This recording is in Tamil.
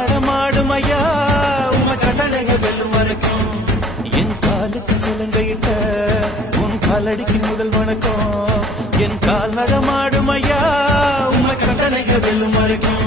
நடமாடும் ஐயா உம கட்டளைக வெல்லும் வரைக்கும் என் காலுக்கு சிலங்கையிட்ட உன் காலடிக்கு முதல் வணக்கம் என் கால் நடமாடும் ஐயா உம கட்டளைக வெல்லும் வரைக்கும்